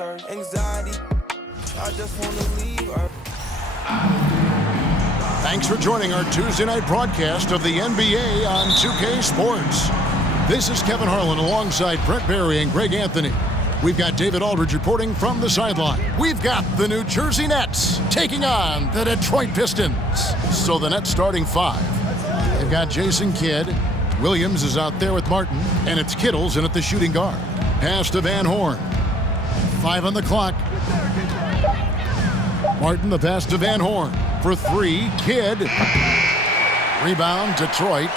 search. Anxiety, I just want to leave her. Thanks for joining our Tuesday night broadcast of the NBA on 2K Sports. This is Kevin Harlan alongside Brett Barry and Greg Anthony. We've got David Aldridge reporting from the sideline. We've got the New Jersey Nets taking on the Detroit Pistons. So the Nets starting five. They've got Jason Kidd. Williams is out there with Martin, and it's Kittles in at the shooting guard. Pass to Van Horn. 5 on the clock. Martin, the pass to Van Horn. For 3, Kidd. Rebound, Detroit.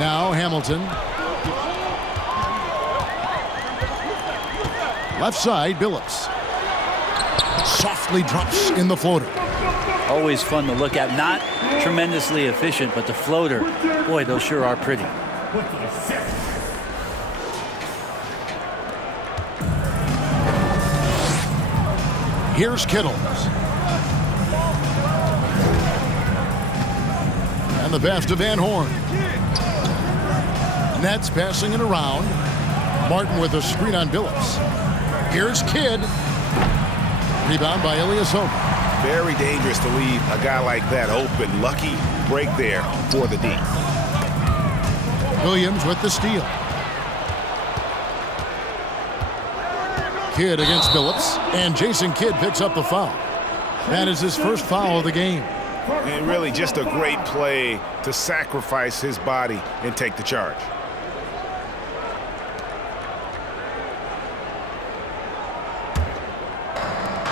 Now Hamilton. Left side, Billups. Softly drops in the floater. Always fun to look at. Not tremendously efficient, but the floater, boy, those sure are pretty. Here's Kittles. And the pass to Van Horn. Nets passing it around. Martin with a screen on Billups. Here's Kidd. Rebound by Ilyasova. Very dangerous to leave a guy like that open. Lucky break there for the D. Williams with the steal. Kidd against Billups, and Jason Kidd picks up the foul. That is his first foul of the game. And really just a great play to sacrifice his body and take the charge.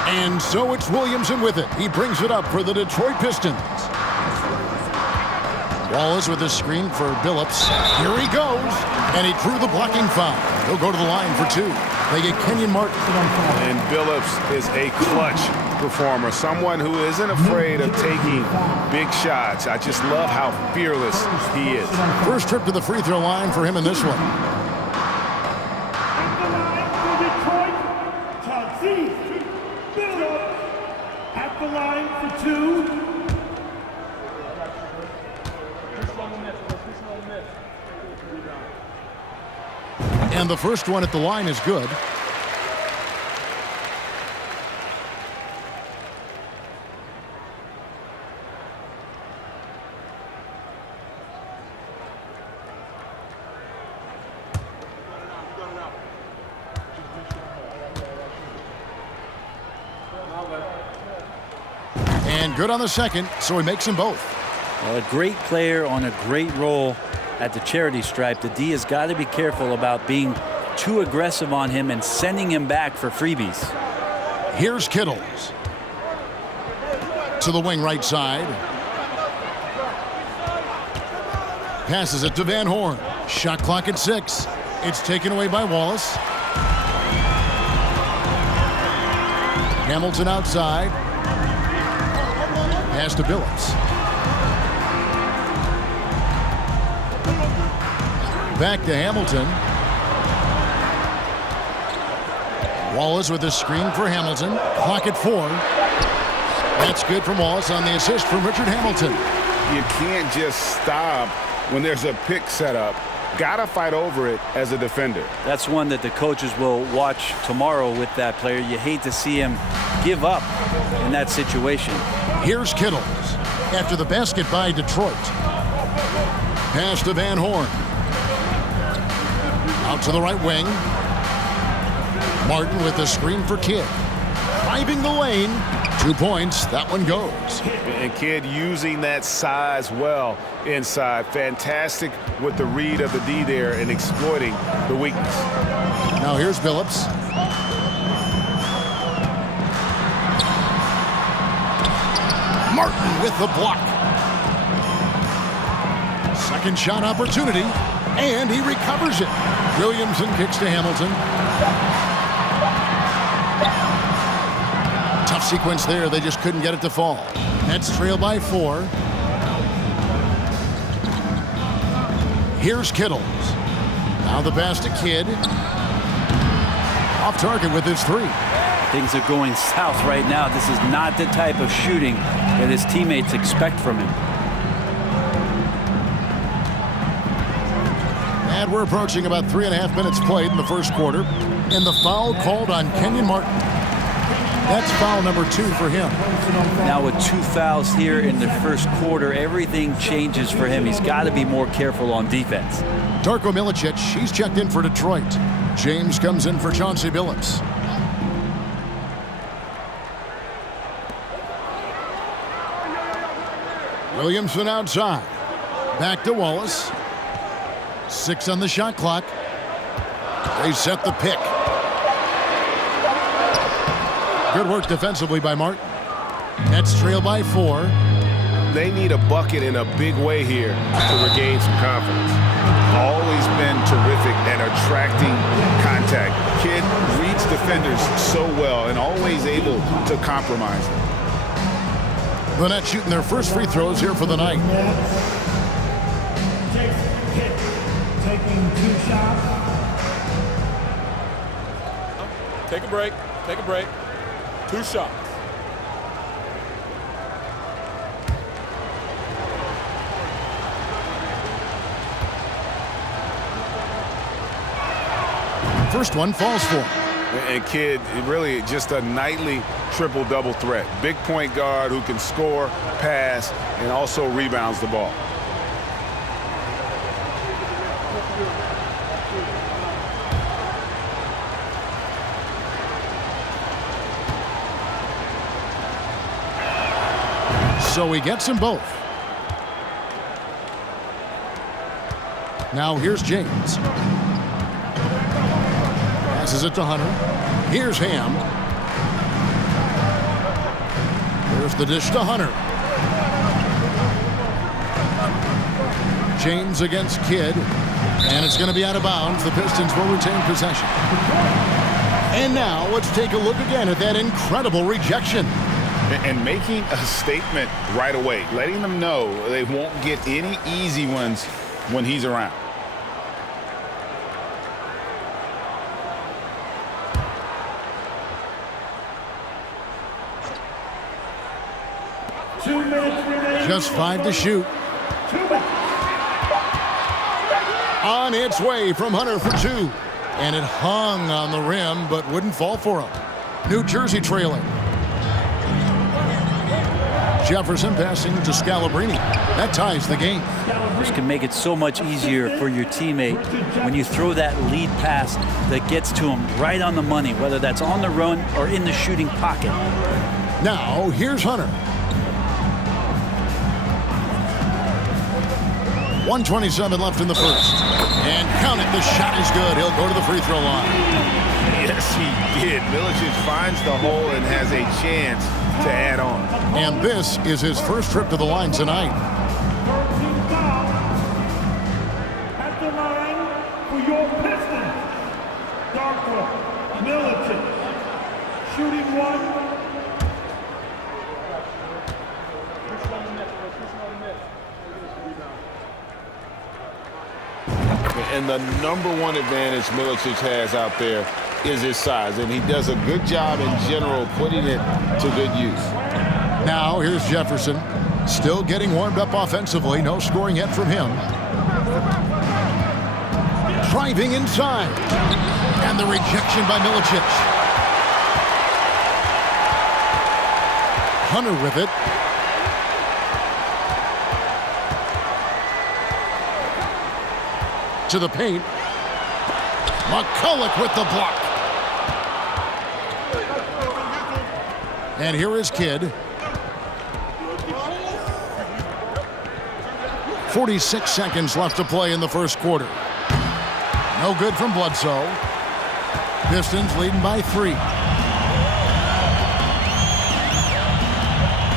And so it's Williamson with it. He brings it up for the Detroit Pistons. Wallace with a screen for Billups. Here he goes. And he drew the blocking foul. He'll go to the line for 2. They get Kenyon Martin. And Billups is a clutch performer. Someone who isn't afraid of taking big shots. I just love how fearless he is. First trip to the free throw line for him in this one. At the line for 2. And the first one at the line is good. And good on the second, so he makes them both. Well, a great player on a great role at the charity stripe. The D has got to be careful about being too aggressive on him and sending him back for freebies. Here's Kittles. To the wing right side. Passes it to Van Horn. Shot clock at 6. It's taken away by Wallace. Hamilton outside. Pass to Billups. Back to Hamilton. Wallace with a screen for Hamilton. Clock at 4. That's good from Wallace on the assist from Richard Hamilton. You can't just stop when there's a pick set up. Gotta fight over it as a defender. That's one that the coaches will watch tomorrow with that player. You hate to see him give up in that situation. Here's Kittles after the basket by Detroit. Pass to Van Horn. Out to the right wing. Martin with the screen for Kidd. Driving the lane. 2 points. That one goes. And Kidd using that size well inside. Fantastic with the read of the D there and exploiting the weakness. Now here's Billups. Martin with the block. Second shot opportunity, and he recovers it. Williamson kicks to Hamilton. Tough sequence there. They just couldn't get it to fall. Nets trail by 4. Here's Kittles. Now the pass to Kidd. Off target with his 3. Things are going south right now. This is not the type of shooting that his teammates expect from him. Bad we're approaching about 3.5 minutes played in the first quarter. And the foul called on Kenyon Martin. That's foul number 2 for him. Now with 2 fouls here in the first quarter, everything changes for him. He's got to be more careful on defense. Darko Milicic, he's checked in for Detroit. James comes in for Chauncey Billups. Williamson outside. Back to Wallace. 6 on the shot clock. They set the pick. Good work defensively by Martin. Nets trail by 4. They need a bucket in a big way here to regain some confidence. Always been terrific at attracting contact. Kid reads defenders so well and always able to compromise them. The Nets shooting their first free throws here for the night. Taking 2 shots. Take a break. Take a break. 2 shots. First one falls for him. And Kid, really just a nightly triple-double threat. Big point guard who can score, pass, and also rebounds the ball. So he gets them both. Now here's James. Passes it to Hunter. Here's Ham. There's the dish to Hunter. James against Kidd. And it's going to be out of bounds. The Pistons will retain possession. And now let's take a look again at that incredible rejection. And making a statement right away, letting them know they won't get any easy ones when he's around. Just 5 to shoot. On its way from Hunter for 2. And it hung on the rim, but wouldn't fall for him. New Jersey trailing. Jefferson passing to Scalabrine. That ties the game. This can make it so much easier for your teammate when you throw that lead pass that gets to him right on the money, whether that's on the run or in the shooting pocket. Now, here's Hunter. 1:27 left in the first. And count it, the shot is good. He'll go to the free throw line. Yes, he did. Milicic finds the hole and has a chance to add on. And this is his first trip to the line tonight. At the line for your Pistons, Darko Milicic. Shooting 1. And the #1 advantage Milicic has out there is his size. And he does a good job in general putting it to good use. Now here's Jefferson. Still getting warmed up offensively. No scoring yet from him. Driving inside. And the rejection by Milicic. Hunter with it. To the paint. McCulloch with the block. And here is Kidd. 46 seconds left to play in the first quarter. No good from Bledsoe. Pistons leading by 3.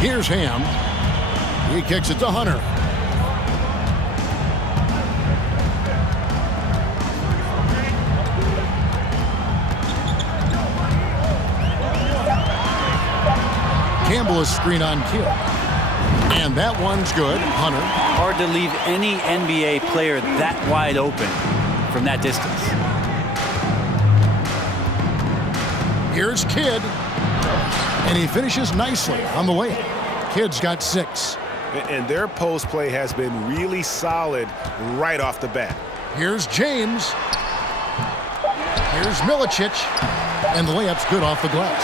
Here's Ham. He kicks it to Hunter. Campbell is screen on Kidd. And that one's good. Hunter. Hard to leave any NBA player that wide open from that distance. Here's Kidd. And he finishes nicely on the layup. Kidd's got 6. And their post play has been really solid right off the bat. Here's James. Here's Milicic. And the layup's good off the glass.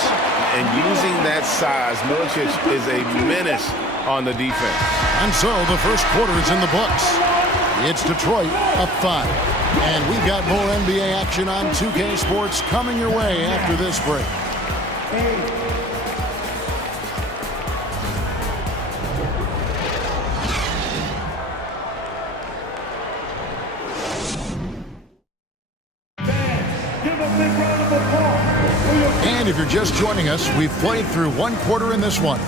And using that size, Milicic is a menace on the defense. And so the first quarter is in the books. It's Detroit up 5. And we've got more NBA action on 2K Sports coming your way after this break. And if you're just joining us, we've played through one quarter in this one.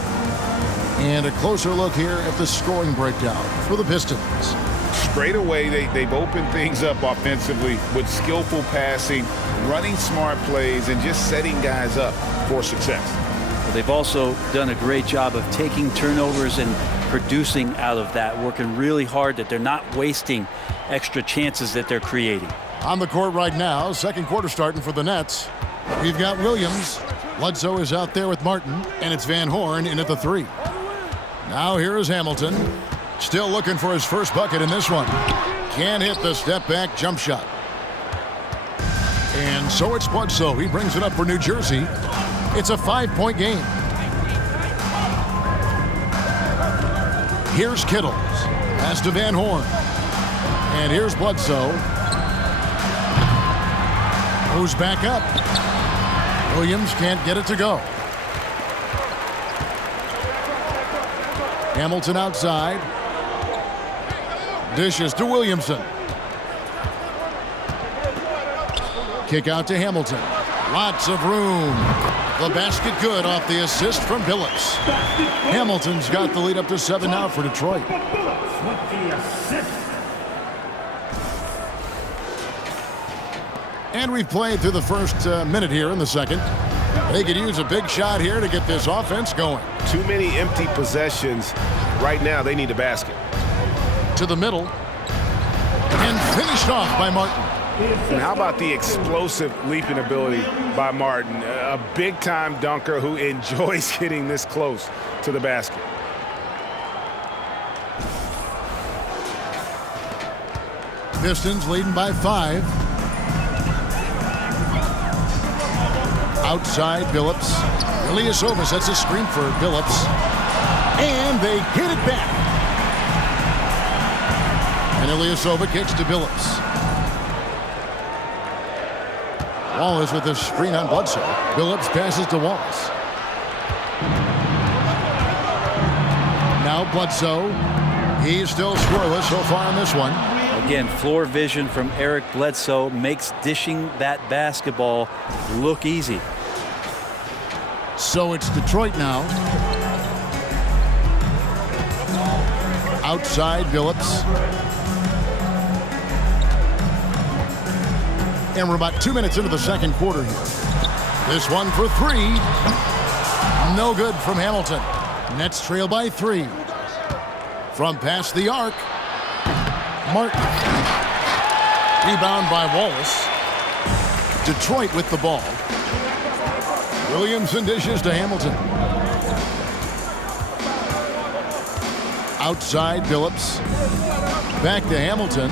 And a closer look here at the scoring breakdown for the Pistons. Straight away, they've opened things up offensively with skillful passing, running smart plays, and just setting guys up for success. They've also done a great job of taking turnovers and producing out of that, working really hard that they're not wasting extra chances that they're creating. On the court right now, second quarter starting for the Nets. We've got Williams. Bledsoe is out there with Martin, and it's Van Horn in at the 3. Now here is Hamilton. Still looking for his first bucket in this one. Can't hit the step-back jump shot. And so it's Bledsoe. He brings it up for New Jersey. It's a 5-point game. Here's Kittles. Pass to Van Horn. And here's Bledsoe. Goes back up. Williams can't get it to go. Hamilton outside. Dishes to Williamson. Kick out to Hamilton. Lots of room. The basket good off the assist from Billups. Hamilton's got the lead up to 7 now for Detroit. And we've played through the first minute here in the second. They could use a big shot here to get this offense going. Too many empty possessions. Right now, they need a basket. To the middle. And finished off by Martin. And how about the explosive leaping ability by Martin? A big-time dunker who enjoys getting this close to the basket. Pistons leading by 5. Outside Billups. Ilyasova sets a screen for Billups. And they get it back. And Ilyasova kicks to Billups. Wallace with a screen on Bledsoe. Billups passes to Wallace. Now Bledsoe. He's still scoreless so far in this one. Again, floor vision from Eric Bledsoe makes dishing that basketball look easy. So it's Detroit now. Outside Billups. And we're about 2 minutes into the second quarter here. This one for 3. No good from Hamilton. Nets trail by 3. From past the arc. Martin. Rebound by Wallace. Detroit with the ball. Williamson dishes to Hamilton. Outside Billups. Back to Hamilton.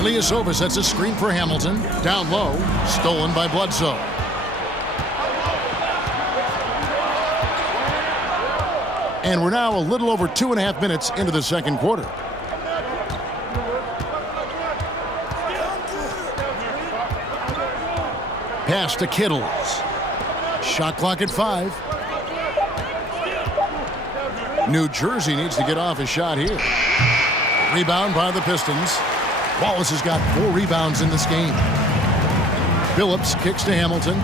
Ilyasova sets a screen for Hamilton. Down low. Stolen by Bledsoe. And we're now a little over 2.5 minutes into the second quarter. Pass to Kittles. Shot clock at 5. New Jersey needs to get off a shot here. Rebound by the Pistons. Wallace has got 4 rebounds in this game. Billups kicks to Hamilton.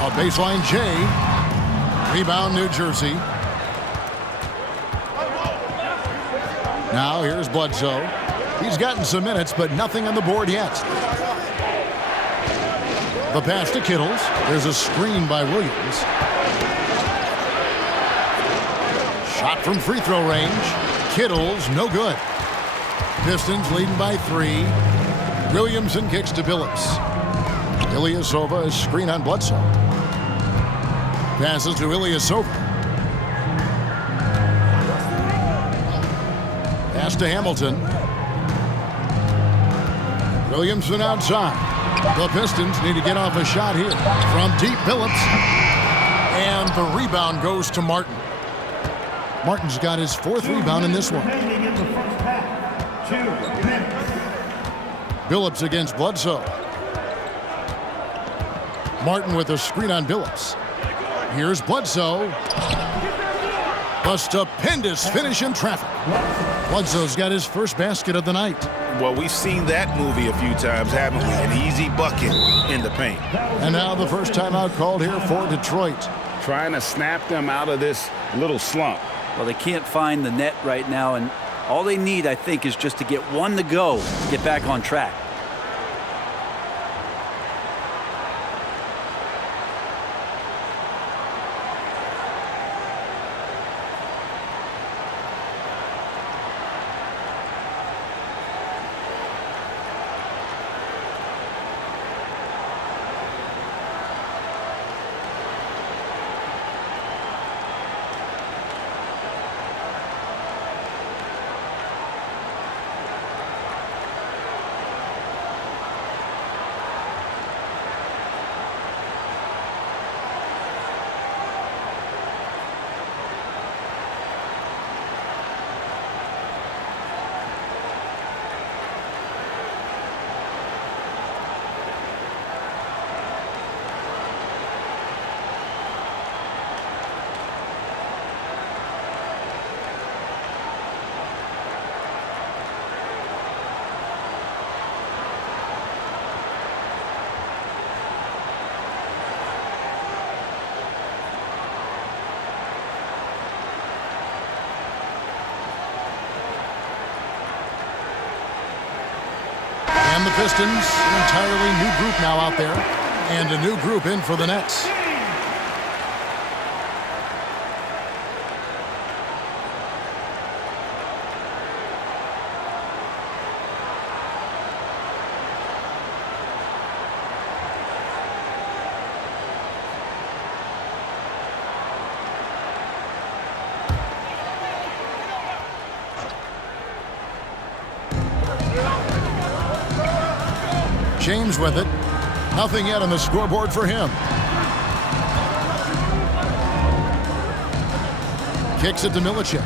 A baseline J. Rebound New Jersey. Now here's Bledsoe. He's gotten some minutes, but nothing on the board yet. The pass to Kittles. There's a screen by Williams. Shot from free throw range. Kittles, no good. Pistons leading by 3. Williamson kicks to Billups. Ilyasova is screen on Bledsoe. Passes to Ilyasova. Pass to Hamilton. Williamson outside. The Pistons need to get off a shot here. From deep, Phillips. And the rebound goes to Martin. Martin's got his 4th rebound in this one. Billups against Bledsoe. Martin with a screen on Billups. Here's Bledsoe. A stupendous finish in traffic. Bledsoe's got his first basket of the night. Well, we've seen that movie a few times, haven't we? An easy bucket in the paint. And now the first timeout called here for Detroit. Trying to snap them out of this little slump. Well, they can't find the net right now, and all they need, I think, is just to get one to go to get back on track. And the Pistons, an entirely new group now out there, and a new group in for the Nets. James with it. Nothing yet on the scoreboard for him. Kicks it to Milicic.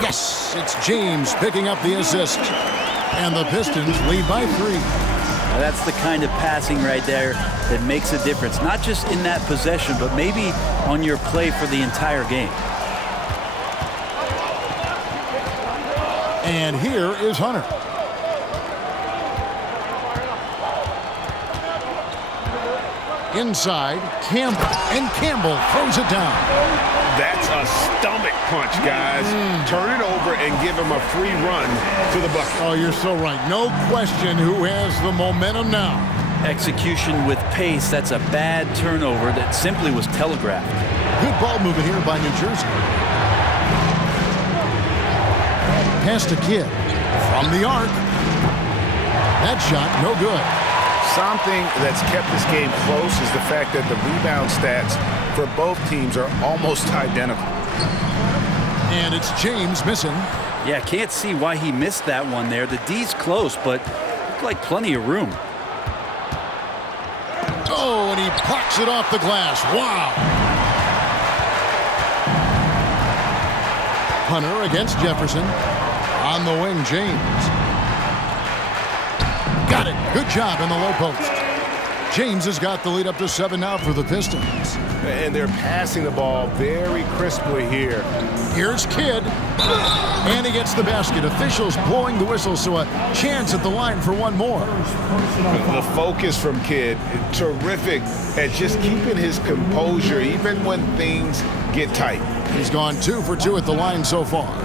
Yes, it's James picking up the assist. And the Pistons lead by 3. Now that's the kind of passing right there that makes a difference. Not just in that possession, but maybe on your play for the entire game. And here is Hunter. Inside, Campbell, and Campbell throws it down. That's a stomach punch, guys. Turn it over and give him a free run to the bucket. Oh, you're so right. No question who has the momentum now. Execution with pace, that's a bad turnover that simply was telegraphed. Good ball movement here by New Jersey. Pass to Kidd. From the arc. That shot, no good. Something that's kept this game close is the fact that the rebound stats for both teams are almost identical. And it's James missing. Yeah, can't see why he missed that one there. The D's close, but looked like plenty of room. Oh, and he plucks it off the glass. Wow. Hunter against Jefferson. On the wing, James. Got it. Good job in the low post. James has got the lead up to 7 now for the Pistons. And they're passing the ball very crisply here. Here's Kidd. And he gets the basket. Officials blowing the whistle, so a chance at the line for one more. The focus from Kidd, terrific at just keeping his composure even when things get tight. He's gone 2 for 2 at the line so far.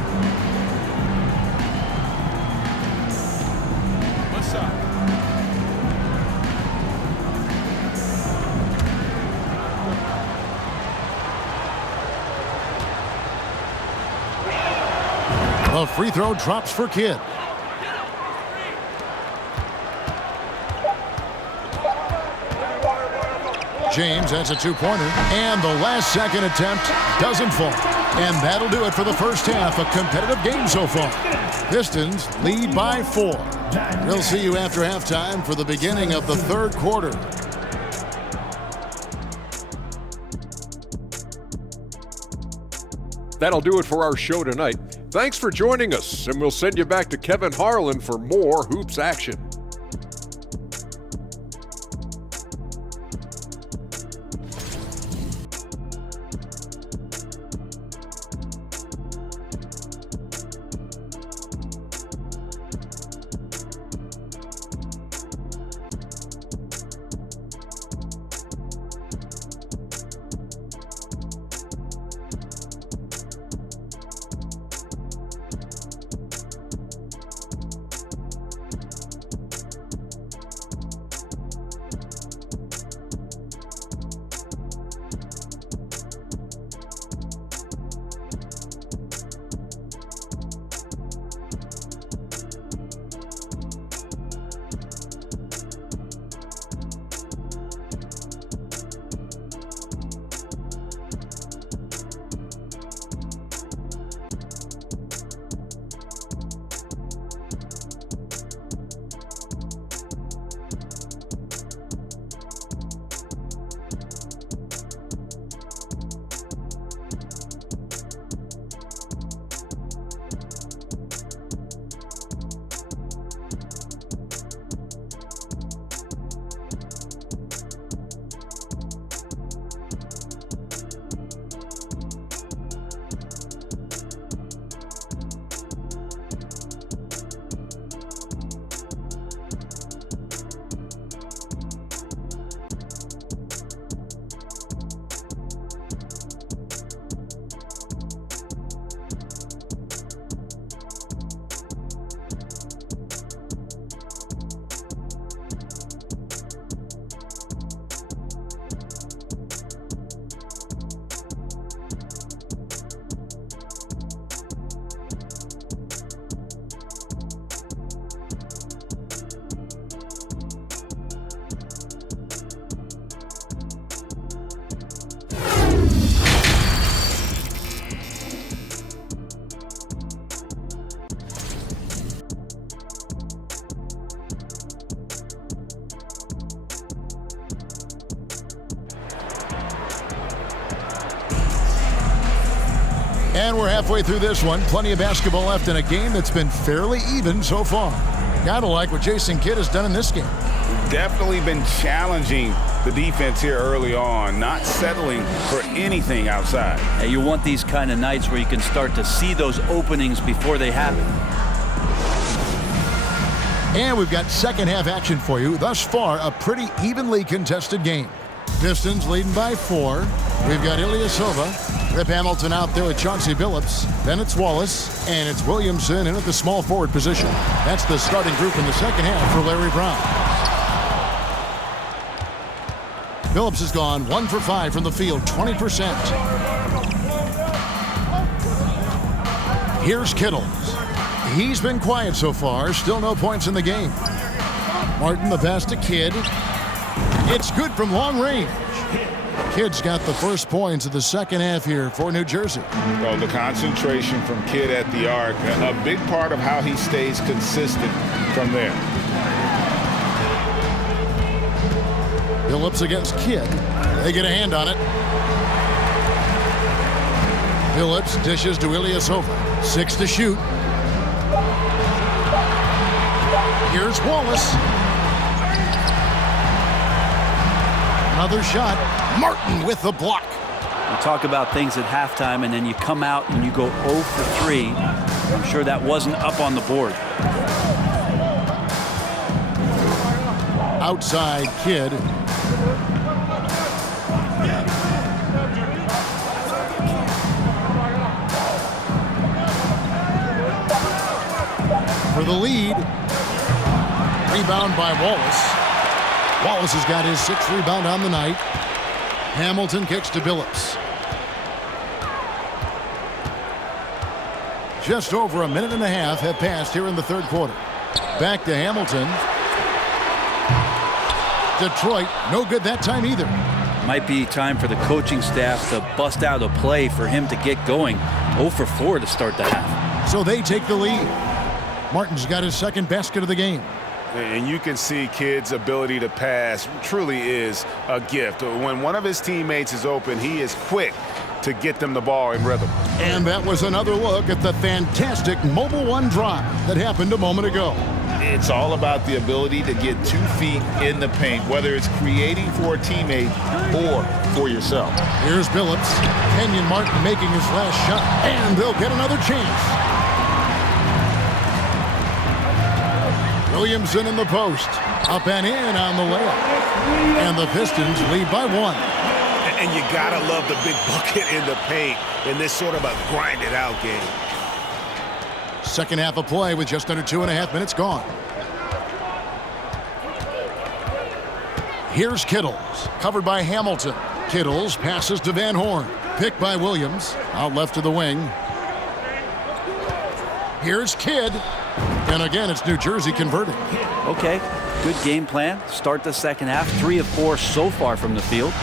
The free throw drops for Kidd. James has a two-pointer, and the last-second attempt doesn't fall. And that'll do it for the first half. A competitive game so far. Pistons lead by 4. We'll see you after halftime for the beginning of the third quarter. That'll do it for our show tonight. Thanks for joining us, and we'll send you back to Kevin Harlan for more hoops action. And we're halfway through this one. Plenty of basketball left in a game that's been fairly even so far. Gotta like what Jason Kidd has done in this game. Definitely been challenging the defense here early on, not settling for anything outside. And you want these kind of nights where you can start to see those openings before they happen. And we've got second half action for you. Thus far, a pretty evenly contested game. Pistons leading by 4. We've got Ilyasova, Rip Hamilton out there with Chauncey Billups. Then it's Wallace, and it's Williamson in at the small forward position. That's the starting group in the second half for Larry Brown. Billups has gone 1 for 5 from the field, 20%. Here's Kittles. He's been quiet so far, still no points in the game. Martin, the pass to Kidd. It's good from long range. Kidd's got the first points of the second half here for New Jersey. Well, the concentration from Kidd at the arc, a big part of how he stays consistent from there. Billups against Kidd. They get a hand on it. Billups dishes to Ilyasova. 6 to shoot. Here's Wallace. Another shot. Martin with the block. We talk about things at halftime, and then you come out and you go 0 for 3. I'm sure that wasn't up on the board. Outside Kidd. For the lead. Rebound by Wallace. Wallace has got his 6th rebound on the night. Hamilton kicks to Billups. Just over a minute and a half have passed here in the third quarter. Back to Hamilton. Detroit, no good that time either. Might be time for the coaching staff to bust out a play for him to get going. 0 for 4 to start the half. So they take the lead. Martin's got his second basket of the game. And you can see Kidd's ability to pass truly is a gift. When one of his teammates is open, he is quick to get them the ball in rhythm. And that was another look at the fantastic Mobile One drive that happened a moment ago. It's all about the ability to get 2 feet in the paint, whether it's creating for a teammate or for yourself. Here's Billups. Kenyon Martin making his last shot, and they'll get another chance. Williamson in the post. Up and in on the layup. And the Pistons lead by 1. And you gotta love the big bucket in the paint in this sort of a grind-it-out game. Second half of play with just under 2.5 minutes gone. Here's Kittles, covered by Hamilton. Kittles passes to Van Horn. Picked by Williams, out left to the wing. Here's Kidd. And again, it's New Jersey converting. Okay, good game plan. Start the second half. 3 of 4 so far from the field.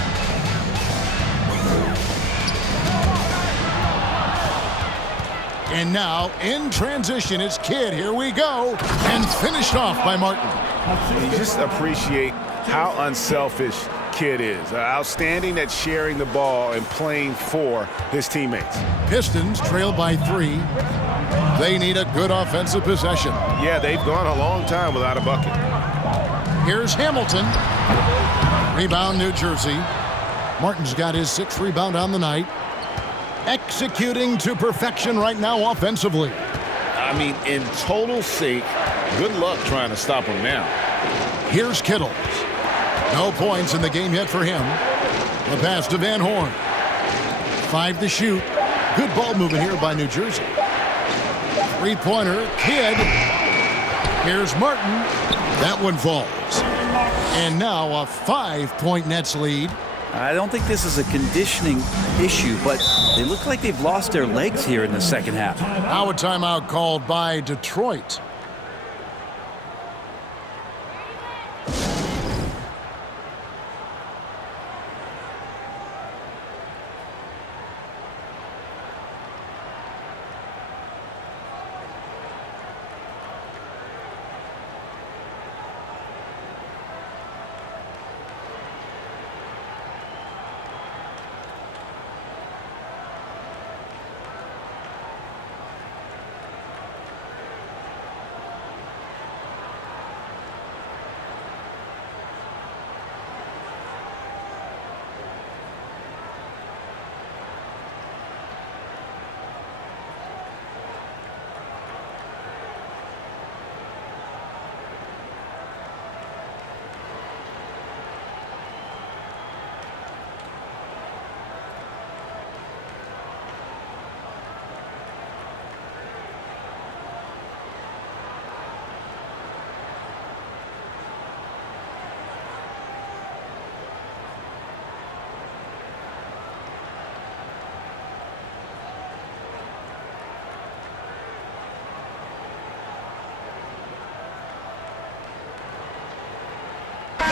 And now, in transition, it's Kidd. Here we go. And finished off by Martin. You just appreciate how unselfish Kidd is. Outstanding at sharing the ball and playing for his teammates. Pistons trail by 3. They need a good offensive possession. Yeah, they've gone a long time without a bucket. Here's Hamilton. Rebound, New Jersey. Martin's got his 6th rebound on the night. Executing to perfection right now offensively. I mean, in total sync, good luck trying to stop him now. Here's Kittles. No points in the game yet for him. The pass to Van Horn. 5 to shoot. Good ball movement here by New Jersey. 3-pointer, Kidd. Here's Martin. That one falls. And now a 5-point Nets lead. I don't think this is a conditioning issue, but they look like they've lost their legs here in the second half. Now a timeout called by Detroit.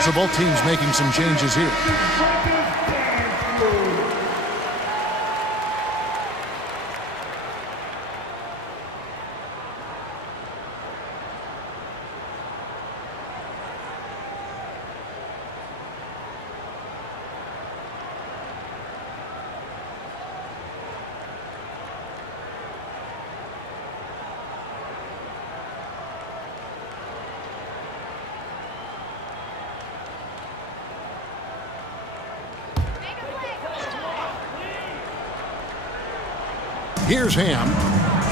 So both teams making some changes here. Here's Ham.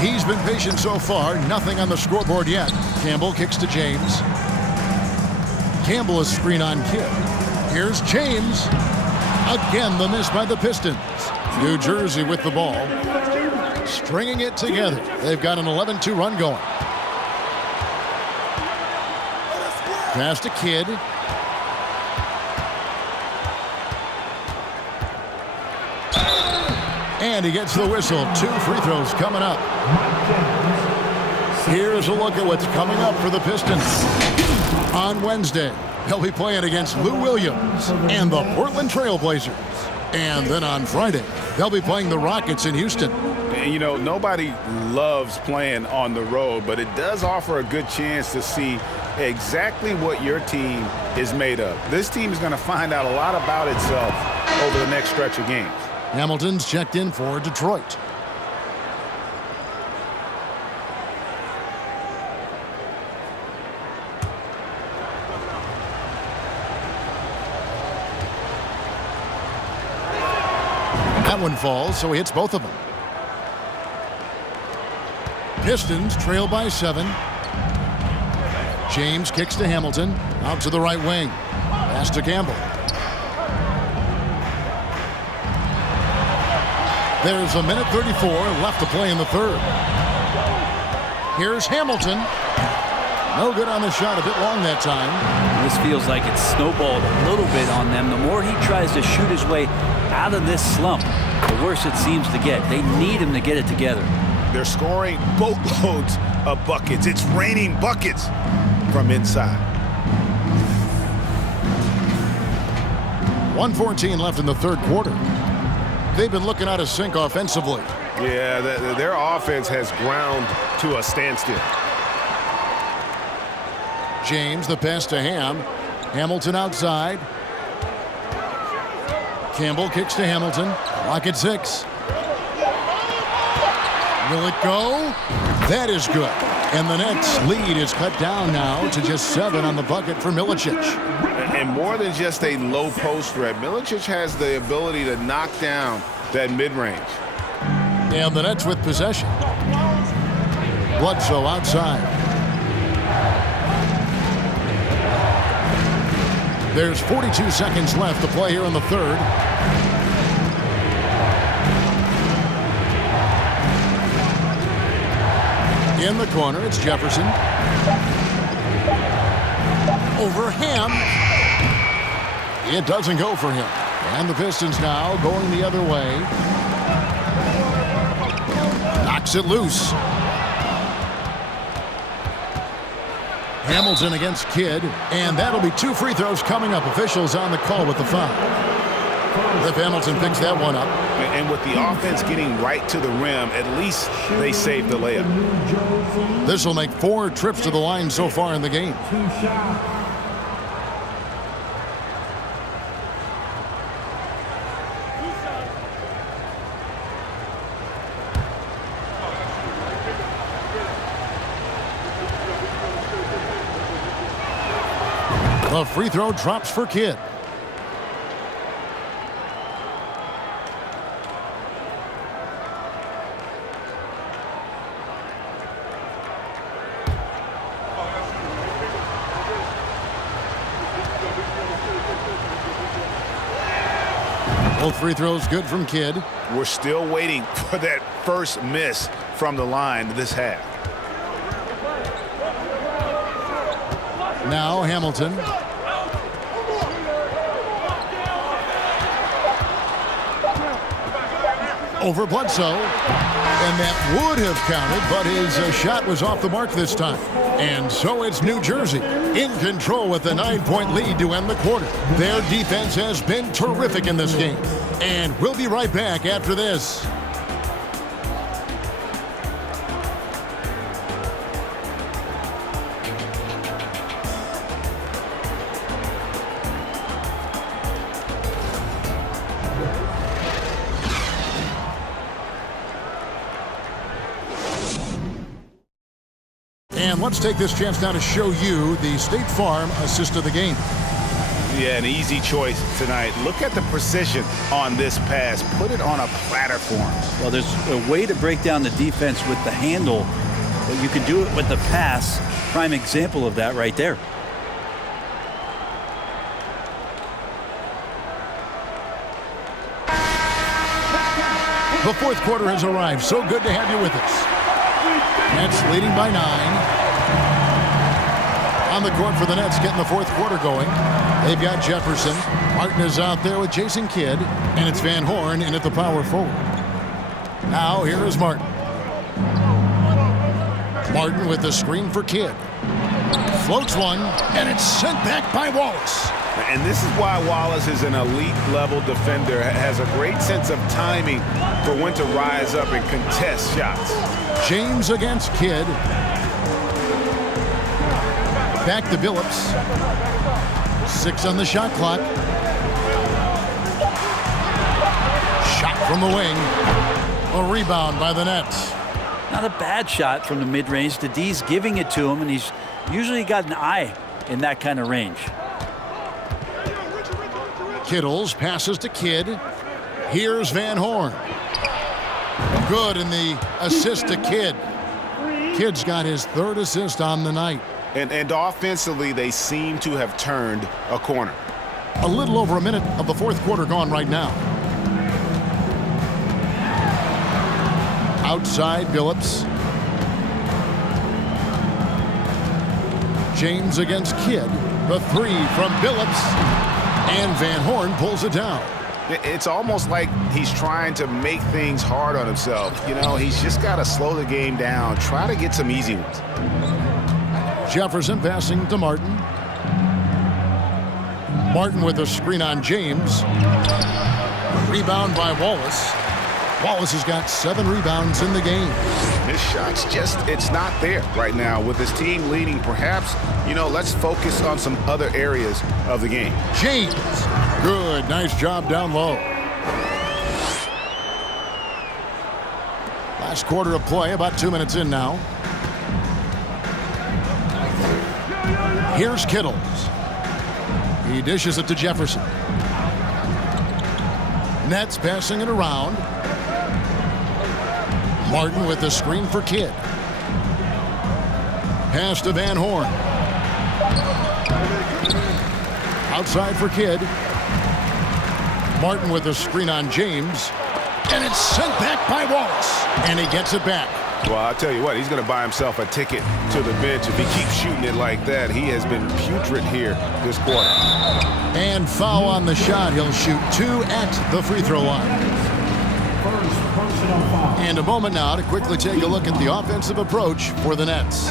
He's been patient so far. Nothing on the scoreboard yet. Campbell kicks to James. Campbell is screen on Kidd. Here's James. Again, the miss by the Pistons. New Jersey with the ball. Stringing it together. They've got an 11-2 run going. Pass to Kidd. And he gets the whistle. 2 free throws coming up. Here's a look at what's coming up for the Pistons on Wednesday. They'll be playing against Lou Williams and the Portland Trail Blazers. And then on Friday, they'll be playing the Rockets in Houston. And, you know, nobody loves playing on the road, but it does offer a good chance to see exactly what your team is made of. This team is going to find out a lot about itself over the next stretch of games. Hamilton's checked in for Detroit. That one falls, so he hits both of them. Pistons trail by 7. James kicks to Hamilton. Out to the right wing. Pass to Campbell. There's a minute 34 left to play in the third. Here's Hamilton. No good on the shot, a bit long that time. This feels like it's snowballed a little bit on them. The more he tries to shoot his way out of this slump, the worse it seems to get. They need him to get it together. They're scoring boatloads of buckets. It's raining buckets from inside. 1:14 left in the third quarter. They've been looking out of sync offensively. Yeah, their offense has ground to a standstill. James, the pass to Ham. Hamilton outside. Campbell kicks to Hamilton. Lock at 6. Will it go? That is good. And the Nets' lead is cut down now to just 7 on the bucket for Milicic. And more than just a low post threat, Milicic has the ability to knock down that mid-range. And the Nets with possession. Bledsoe outside. There's 42 seconds left to play here in the third. In the corner, it's Jefferson. Over Ham. It doesn't go for him. And the Pistons now going the other way. Knocks it loose. Hamilton against Kidd. And that'll be 2 free throws coming up. Officials on the call with the foul. If Hamilton picks that one up. And with the offense getting right to the rim, at least they saved the layup. This will make 4 trips to the line so far in the game. The free throw drops for Kidd. Both free throws good from Kidd. We're still waiting for that first miss from the line this half. Now Hamilton. Over Bledsoe. And that would have counted, but his shot was off the mark this time. And so it's New Jersey in control with a 9-point lead to end the quarter. Their defense has been terrific in this game. And we'll be right back after this. And let's take this chance now to show you the State Farm assist of the game. Yeah, an easy choice tonight. Look at the precision on this pass. Put it on a platter for him. Well, there's a way to break down the defense with the handle, but you can do it with the pass. Prime example of that right there. The fourth quarter has arrived. So good to have you with us. Nets leading by 9. On the court for the Nets, getting the fourth quarter going. They've got Jefferson. Martin is out there with Jason Kidd. And it's Van Horn in at the power forward. Now here is Martin. Martin with the screen for Kidd. Floats one, and it's sent back by Wallace. And this is why Wallace is an elite-level defender, has a great sense of timing for when to rise up and contest shots. James against Kidd. Back to Billups. 6 on the shot clock. Shot from the wing. A rebound by the Nets. Not a bad shot from the mid-range. The D's giving it to him, and he's usually got an eye in that kind of range. Kittles passes to Kidd. Here's Van Horn. Good in the assist to Kidd. Kidd's got his 3rd assist on the night. And offensively, they seem to have turned a corner. A little over a minute of the 4th quarter gone right now. Outside Billups. James against Kidd. The 3 from Billups. And Van Horn pulls it down. It's almost like he's trying to make things hard on himself. You know, he's just got to slow the game down, try to get some easy ones. Jefferson passing to Martin. Martin with a screen on James. Rebound by Wallace. Wallace has got 7 rebounds in the game. His shot's just, it's not there right now. With his team leading, perhaps, you know, let's focus on some other areas of the game. James. Good. Nice job down low. Last quarter of play, about 2 minutes in now. Here's Kittles. He dishes it to Jefferson. Nets passing it around. Martin with the screen for Kidd. Pass to Van Horn. Outside for Kidd. Martin with the screen on James. And it's sent back by Wallace. And he gets it back. Well, I'll tell you what, he's going to buy himself a ticket to the bench. If he keeps shooting it like that, he has been putrid here this quarter. And foul on the shot. He'll shoot 2 at the free throw line. And a moment now to quickly take a look at the offensive approach for the Nets.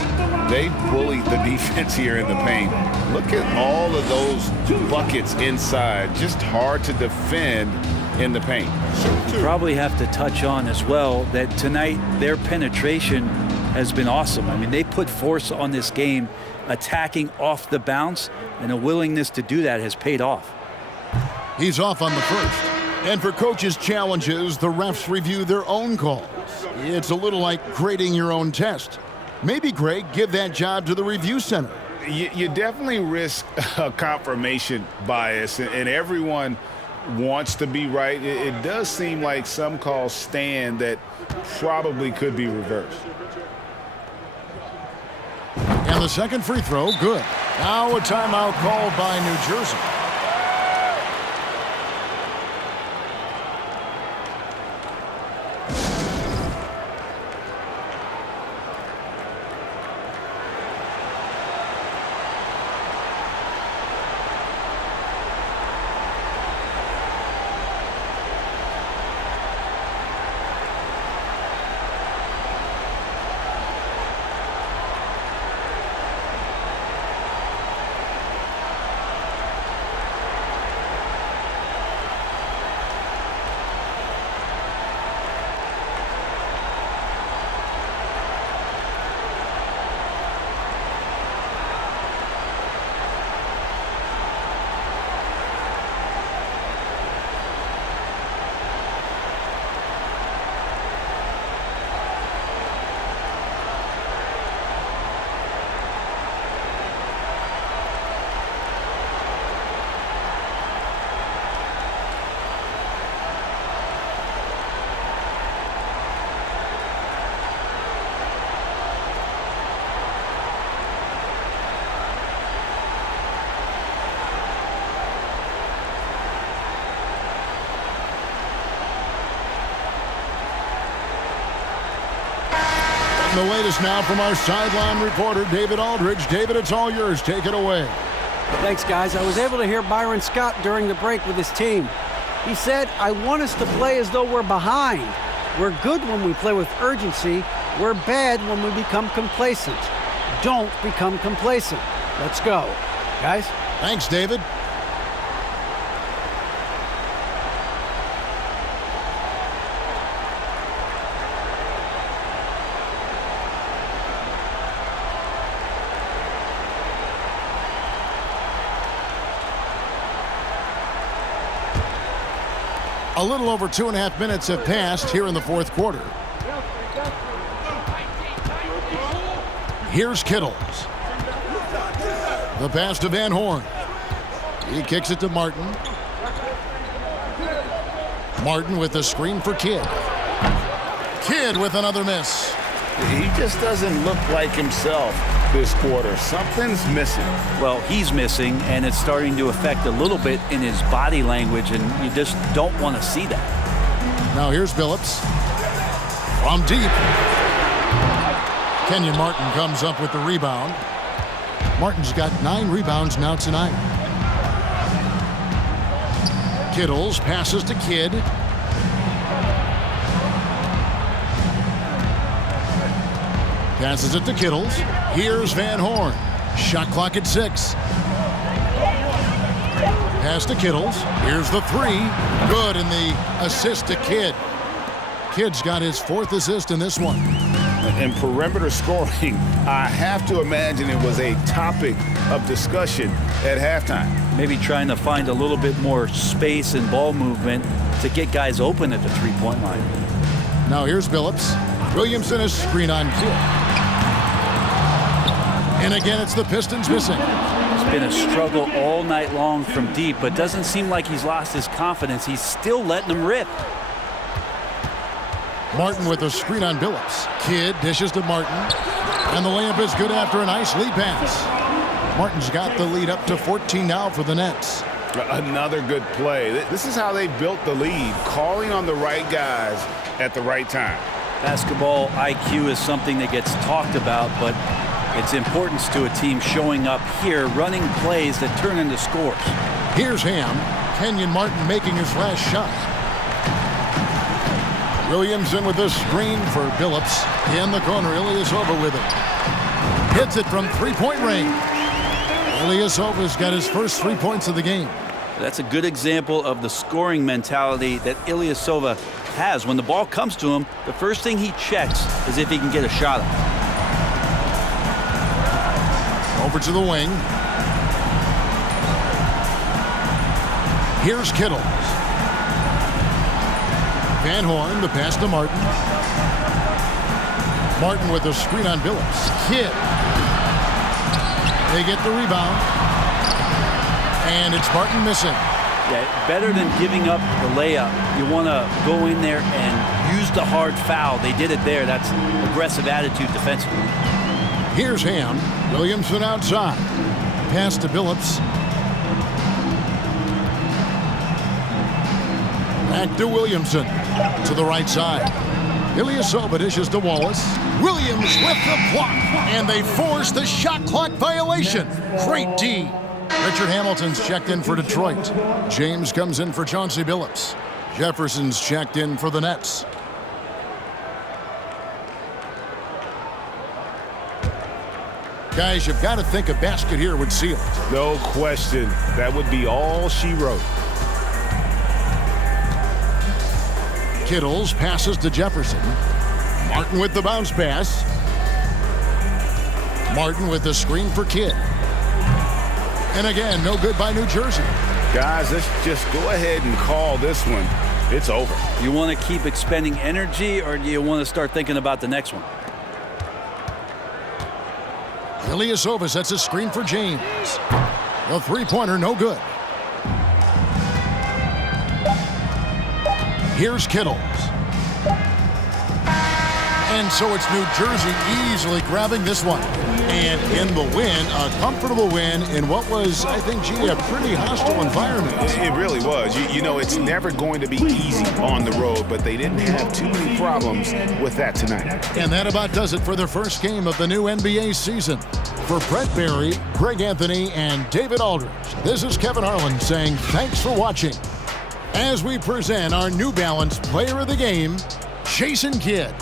They bullied the defense here in the paint. Look at all of those buckets inside. Just hard to defend in the paint. You probably have to touch on as well that tonight their penetration has been awesome. I mean, they put force on this game, attacking off the bounce, and a willingness to do that has paid off. He's off on the first. And for coaches' challenges, the refs review their own calls. It's a little like grading your own test. Maybe, Greg, give that job to the review center. You definitely risk a confirmation bias, and everyone wants to be right. It does seem like some calls stand that probably could be reversed. And the second free throw, good. Now a timeout called by New Jersey. The latest now from our sideline reporter, David Aldridge. David, it's all yours. Take it away. Thanks, guys. I was able to hear Byron Scott during the break with his team. He said, I want us to play as though we're behind. We're good when we play with urgency. We're bad when we become complacent. Don't become complacent. Let's go. Guys? Thanks, David. A little over 2.5 minutes have passed here in the fourth quarter. Here's Kittles. The pass to Van Horn. He kicks it to Martin. Martin with the screen for Kidd. Kidd with another miss. He just doesn't look like himself this quarter. Something's missing. Well, he's missing, and it's starting to affect a little bit in his body language, and you just don't want to see that. Now here's Billups. From deep. Kenyon Martin comes up with the rebound. Martin's got 9 rebounds now tonight. Kittles passes to Kidd. Passes it to Kittles. Here's Van Horn. Shot clock at 6. Pass to Kittles. Here's the 3. Good, and the assist to Kidd. Kidd's got his 4th assist in this one. And perimeter scoring, I have to imagine it was a topic of discussion at halftime. Maybe trying to find a little bit more space and ball movement to get guys open at the three-point line. Now here's Billups. Williamson is screen on Kidd. And again, it's the Pistons missing. It's been a struggle all night long from deep, but doesn't seem like he's lost his confidence. He's still letting them rip. Martin with a screen on Billups. Kidd dishes to Martin. And the layup is good after a nice lead pass. Martin's got the lead up to 14 now for the Nets. Another good play. This is how they built the lead, calling on the right guys at the right time. Basketball IQ is something that gets talked about, but its importance to a team showing up here, running plays that turn into scores. Here's Ham. Kenyon Martin making his last shot. Williamson with a screen for Billups. In the corner, Ilyasova with it. Hits it from three-point range. Ilyasova's got his first 3 points of the game. That's a good example of the scoring mentality that Ilyasova has. When the ball comes to him, the first thing he checks is if he can get a shot up. Over to the wing. Here's Kittles. Van Horn, the pass to Martin. Martin with a screen on Billups. Kidd. They get the rebound. And it's Martin missing. Yeah, better than giving up the layup, you want to go in there and use the hard foul. They did it there. That's aggressive attitude defensively. Here's Ham. Williamson outside. Pass to Billups. Back to Williamson. To the right side. Ilyasova dishes to Wallace. Williams with the block. And they force the shot clock violation. Great D. Richard Hamilton's checked in for Detroit. James comes in for Chauncey Billups. Jefferson's checked in for the Nets. Guys, you've got to think a basket here would seal it. No question. That would be all she wrote. Kittles passes to Jefferson. Martin with the bounce pass. Martin with the screen for Kidd. And again, no good by New Jersey. Guys, let's just go ahead and call this one. It's over. You want to keep expending energy, or do you want to start thinking about the next one? Ilyasova sets a screen for James. The three-pointer, no good. Here's Kittles. And so it's New Jersey easily grabbing this one. And in the win, a comfortable win in what was, I think, a pretty hostile environment. It really was. You know, it's never going to be easy on the road, but they didn't have too many problems with that tonight. And that about does it for the first game of the new NBA season. For Brett Barry, Greg Anthony, and David Aldridge, this is Kevin Harlan saying thanks for watching as we present our New Balance Player of the Game, Jason Kidd.